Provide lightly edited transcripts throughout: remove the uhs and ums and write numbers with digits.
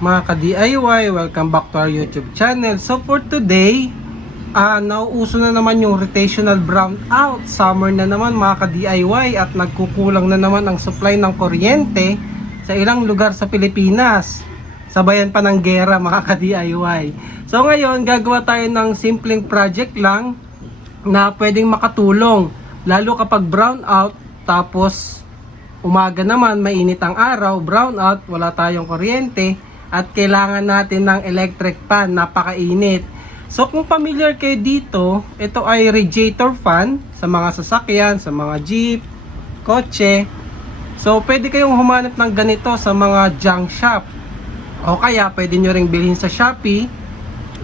Mga ka-DIY, welcome back to our YouTube channel. So for today, nauuso na naman yung rotational brownout. Summer na naman mga ka-DIY at nagkukulang na naman ang supply ng kuryente sa ilang lugar sa Pilipinas. Sabayan pa ng gera mga ka-DIY. So ngayon, gagawa tayo ng simpleng project lang na pwedeng makatulong. Lalo kapag brownout, tapos umaga naman, mainit ang araw, brownout, wala tayong kuryente, at kailangan natin ng electric fan, napakainit. So kung familiar kayo dito, ito ay radiator fan sa mga sasakyan, sa mga jeep, kotse. So pwede kayong humanap ng ganito sa mga junk shop. O kaya pwede nyo ring bilhin sa Shopee.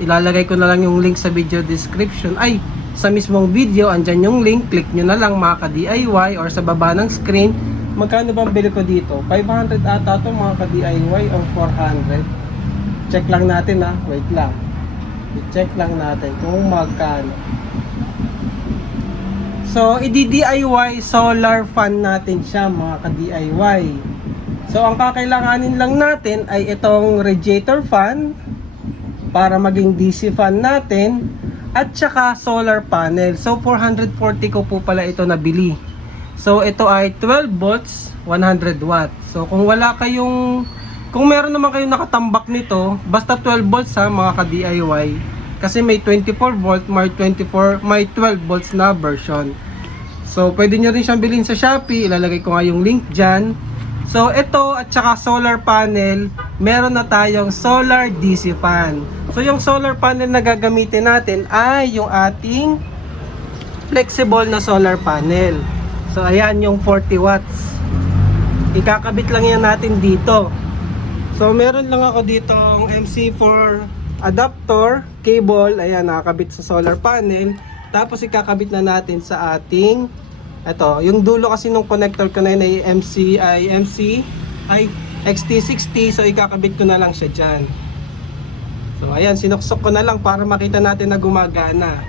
Ilalagay ko na lang yung link sa video description. Ay, sa mismong video, andyan yung link. Click nyo na lang mga ka-DIY or sa baba ng screen. Magkano bang bili ko dito? 500 ata ito mga ka-DIY o 400. Check lang natin ha. Wait lang. I-check lang natin kung magkano. So, i-DIY solar fan natin siya mga ka-DIY. So, ang kakailanganin lang natin ay itong radiator fan para maging DC fan natin at saka solar panel. So, 440 ko po pala ito nabili. So ito ay 12 volts, 100 watts. So kung meron naman kayong nakatambak nito, basta 12 volts ha mga ka-DIY. Kasi may 24 volt, may 12 volts na version. So pwede nyo rin siyang bilhin sa Shopee, ilalagay ko nga yung link dyan. So ito at saka solar panel, meron na tayong solar DC fan. So yung solar panel na gagamitin natin ay yung ating flexible na solar panel. So ayan yung 40 watts. Ikakabit lang yan natin dito. So meron lang ako dito ang MC4 adapter cable. Ayan, nakakabit sa solar panel. Tapos ikakabit na natin sa ating yung dulo kasi nung connector ko na yun ay XT60. So ikakabit ko na lang siya dyan. So ayan, sinuksok ko na lang para makita natin na gumagana.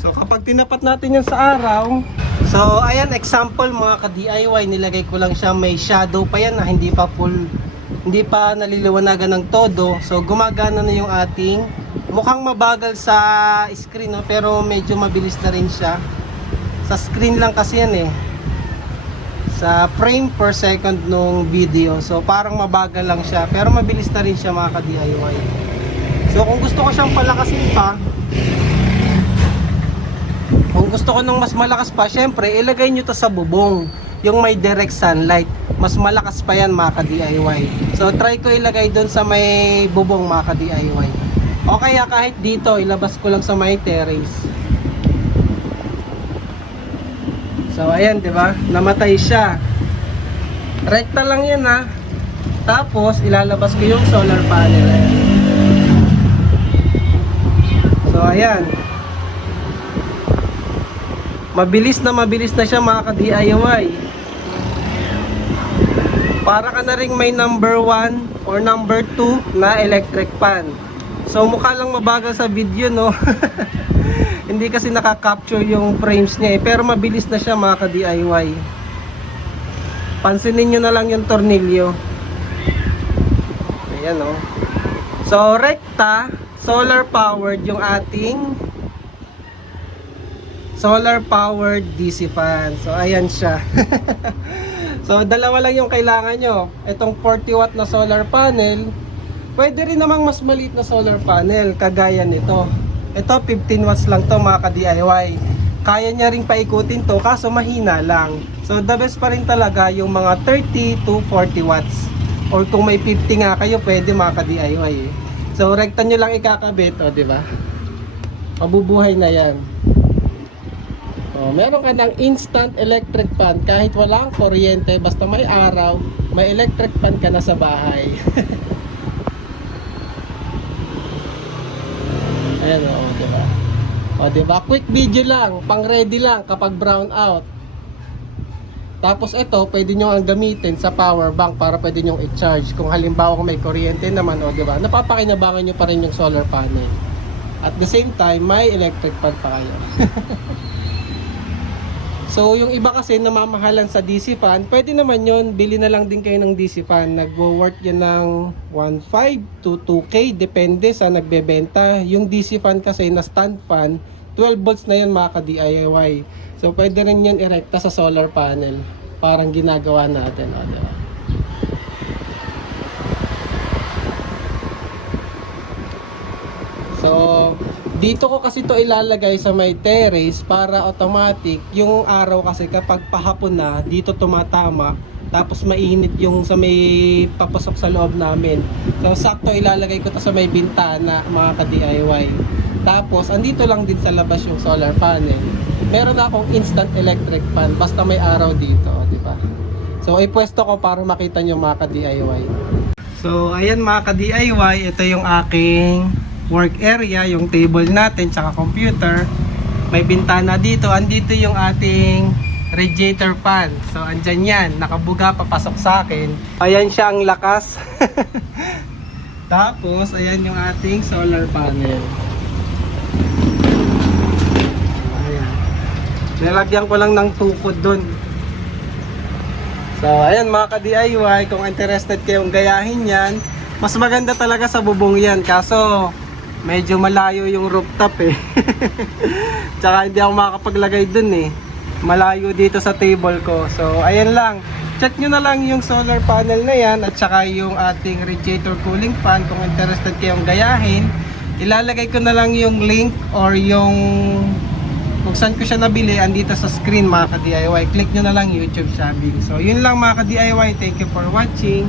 So kapag tinapat natin yan sa araw, so ayan, example mga ka-DIY, nilagay ko lang siya, may shadow pa yan na hindi pa naliliwanagan ng todo. So gumagana na yung ating, mukhang mabagal sa screen no? Pero medyo mabilis na rin siya. Sa screen lang kasi yan sa frame per second nung video. So parang mabagal lang siya, pero mabilis na rin siya mga ka-DIY. So kung gusto ko siyang palakasin pa, kung gusto ko ng mas malakas pa, syempre ilagay nyo to sa bubong, yung may direct sunlight. Mas malakas pa yan mga ka-DIY. So try ko ilagay doon sa may bubong mga ka-DIY. O kaya kahit dito, ilabas ko lang sa may terrace. So ayan, di ba? Namatay siya. Rekta lang yan ha. Tapos ilalabas ko yung solar panel. So ayan. Mabilis na siya mga ka-DIY. Para ka na ring may number 1 or number 2 na electric fan. So mukha lang mabagal sa video no. Hindi kasi nakaka-capture yung frames niya pero mabilis na siya mga ka-DIY. Pansinin nyo na lang yung tornilyo. Ayan o. So rekta, solar powered yung ating solar powered DC fan. So ayan siya. So dalawa lang yung kailangan nyo. Itong 40 watt na solar panel. Pwede rin namang mas maliit na solar panel kagaya nito. Ito 15 watts lang to mga ka-DIY. Kaya niya ring paikutin to kaso mahina lang. So the best pa rin talaga yung mga 30 to 40 watts. Or kung may 50 nga kayo, pwede mga ka-DIY. So rekta nyo lang ikakabit, o di ba? Mabubuhay na yan. Meron ka ng instant electric fan kahit walang kuryente, basta may araw, may electric fan ka na sa bahay. Ayan diba? Diba? Quick video lang, pang ready lang kapag brown out. Tapos ito, pwede nyo ang gamitin sa power bank para pwede nyo i-charge. Kung halimbawa kung may kuryente naman, diba? Napapakinabangan nyo pa rin yung solar panel. At the same time, may electric fan pa kayo. So yung iba kasi namamahalan sa DC fan, pwede naman yun, bili na lang din kayo ng DC fan. Nagwo-worth yan ng 1.5 to 2K, depende sa nagbebenta. Yung DC fan kasi na stand fan, 12 volts na yan mga ka-DIY. So pwede rin yan irekta sa solar panel. Parang ginagawa natin. O, diba? So dito ko kasi to ilalagay sa may terrace para automatic yung araw kasi kapag pahapon na dito tumatama tapos mainit yung sa may papasok sa loob namin. So sakto ilalagay ko to sa may bintana mga ka-DIY. Tapos andito lang din sa labas yung solar panel. Meron akong instant electric fan basta may araw dito, di ba? So ipwesto ko para makita nyo mga ka-DIY. So ayan mga ka-DIY, ito yung aking work area, yung table natin tsaka computer. May bintana dito. Andito yung ating radiator fan. So andyan yan, nakabuga papasok sa akin. Ayan siya ang lakas. Tapos ayan yung ating solar panel. Ayan. Nilagyan ko lang ng tukod dun. So ayan mga ka-DIY, kung interested kayong gayahin yan, mas maganda talaga sa bubong yan. Kaso medyo malayo yung rooftop eh. Tsaka hindi ako makapaglagay dun eh. Malayo dito sa table ko. So ayan lang. Check nyo na lang yung solar panel na yan at saka yung ating radiator cooling fan kung interested kayong gayahin. Ilalagay ko na lang yung link or yung kung saan ko siya nabili andito sa screen mga ka-DIY. Click nyo na lang YouTube shopping. So yun lang mga ka-DIY. Thank you for watching.